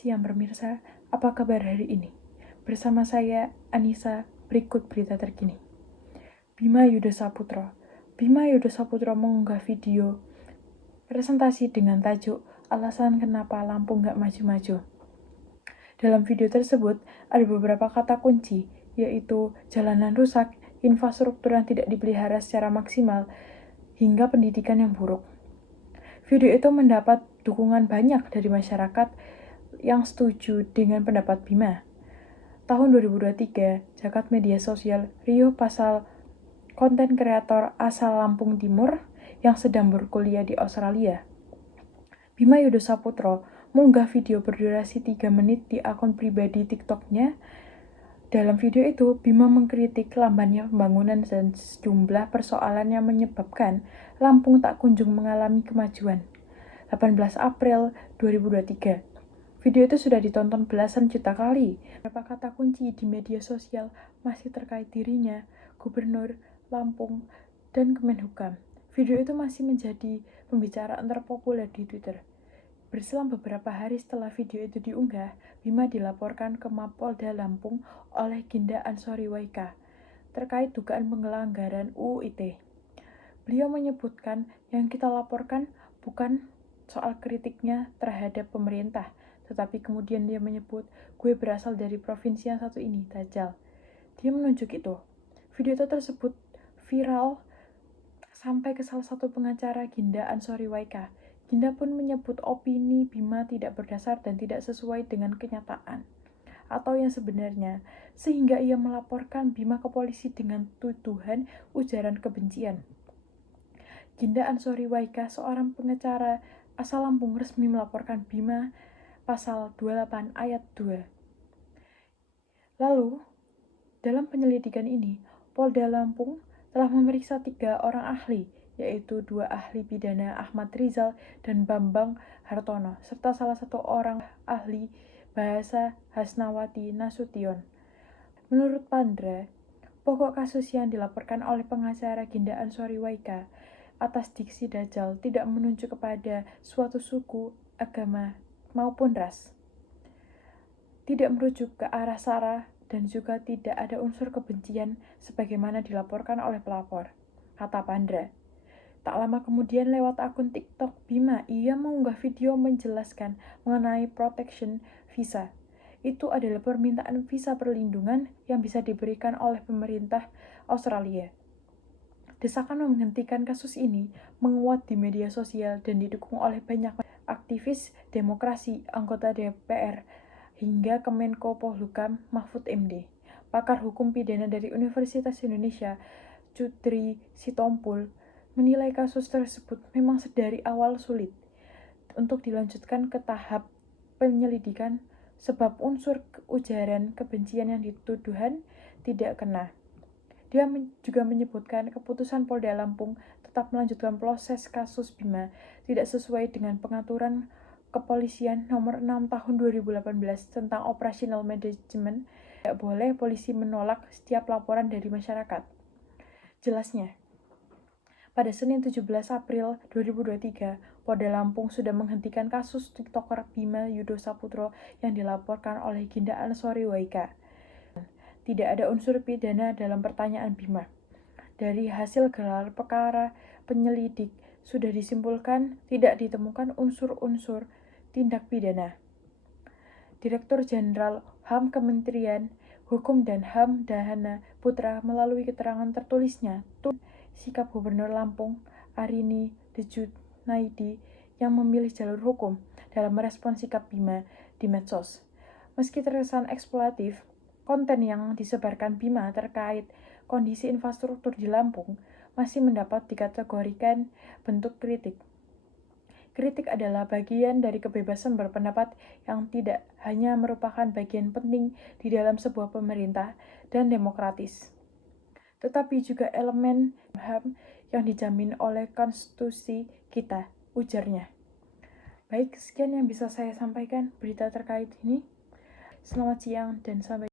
siang pemirsa, apa kabar hari ini? Bersama saya, Anissa, berikut berita terkini. Bima Yudha Saputro mengunggah video presentasi dengan tajuk Alasan Kenapa Lampung Nggak Maju-Maju. Dalam video tersebut, ada beberapa kata kunci, yaitu jalanan rusak, infrastruktur yang tidak dipelihara secara maksimal, hingga pendidikan yang buruk. Video itu mendapat dukungan banyak dari masyarakat yang setuju dengan pendapat Bima. Tahun 2023, jagat media sosial Rio Pasal, konten kreator asal Lampung Timur yang sedang berkuliah di Australia. Bima Yudha Saputro mengunggah video berdurasi 3 menit di akun pribadi TikTok-nya. Dalam video itu, Bima mengkritik lambannya pembangunan dan sejumlah persoalan yang menyebabkan Lampung tak kunjung mengalami kemajuan. 18 April 2023. Video itu sudah ditonton belasan juta kali. Beberapa kata kunci di media sosial masih terkait dirinya, Gubernur Lampung, dan Kemenhukam. Video itu masih menjadi pembicaraan terpopuler di Twitter. Berselang beberapa hari setelah video itu diunggah, Bima dilaporkan ke Mapolda Lampung oleh Ginda Ansori Waika terkait dugaan pelanggaran UU ITE. Beliau menyebutkan yang kita laporkan bukan soal kritiknya terhadap pemerintah, tetapi kemudian dia menyebut, gue berasal dari provinsi yang satu ini, Dajjal. Dia menunjuk itu. Video itu tersebut viral sampai ke salah satu pengacara Ginda Ansori Waika. Ginda pun menyebut opini Bima tidak berdasar dan tidak sesuai dengan kenyataan atau yang sebenarnya, sehingga ia melaporkan Bima ke polisi dengan tuduhan ujaran kebencian. Ginda Ansori Waika, seorang pengacara asal Lampung, resmi melaporkan Bima Pasal 28 Ayat 2. Lalu, dalam penyelidikan ini, Polda Lampung telah memeriksa 3 orang ahli, yaitu 2 ahli pidana Ahmad Rizal dan Bambang Hartono, serta salah satu orang ahli bahasa Hasnawati Nasution. Menurut Pandra, pokok kasus yang dilaporkan oleh pengacara Ginda Ansori Waika atas diksi Dajjal tidak menunjuk kepada suatu suku, agama, maupun ras. Tidak merujuk ke arah sara dan juga tidak ada unsur kebencian sebagaimana dilaporkan oleh pelapor, kata Pandra. Tak lama kemudian lewat akun TikTok Bima, ia mengunggah video menjelaskan mengenai protection visa. Itu adalah permintaan visa perlindungan yang bisa diberikan oleh pemerintah Australia. Desakan menghentikan kasus ini menguat di media sosial dan didukung oleh banyak aktivis demokrasi, anggota DPR, hingga Kemenko Polhukam Mahfud MD. Pakar hukum pidana dari Universitas Indonesia, Cudri Sitompul, menilai kasus tersebut memang sedari awal sulit untuk dilanjutkan ke tahap penyelidikan sebab unsur ujaran kebencian yang dituduhan tidak kena. Dia juga menyebutkan keputusan Polda Lampung tetap melanjutkan proses kasus Bima tidak sesuai dengan pengaturan Kepolisian nomor 6 tahun 2018 tentang operational management. Tidak boleh polisi menolak setiap laporan dari masyarakat. Jelasnya, pada Senin 17 April 2023, Polda Lampung sudah menghentikan kasus TikToker Bima Yudha Saputro yang dilaporkan oleh Ginda Ansori Waika. Tidak ada unsur pidana dalam pertanyaan Bima. Dari hasil gelar perkara penyelidik sudah disimpulkan tidak ditemukan unsur-unsur tindak pidana. Direktur Jenderal HAM Kementerian Hukum dan HAM Dahana Putra melalui keterangan tertulisnya sikap Gubernur Lampung Arini Dejutnaidi yang memilih jalur hukum dalam merespon sikap Bima di medsos. Meski terkesan eksploitatif, konten yang disebarkan Bima terkait kondisi infrastruktur di Lampung masih mendapat dikategorikan bentuk kritik. Kritik adalah bagian dari kebebasan berpendapat yang tidak hanya merupakan bagian penting di dalam sebuah pemerintah dan demokratis, tetapi juga elemen HAM yang dijamin oleh konstitusi kita, ujarnya. Baik, sekian yang bisa saya sampaikan berita terkait ini. Selamat siang dan sampai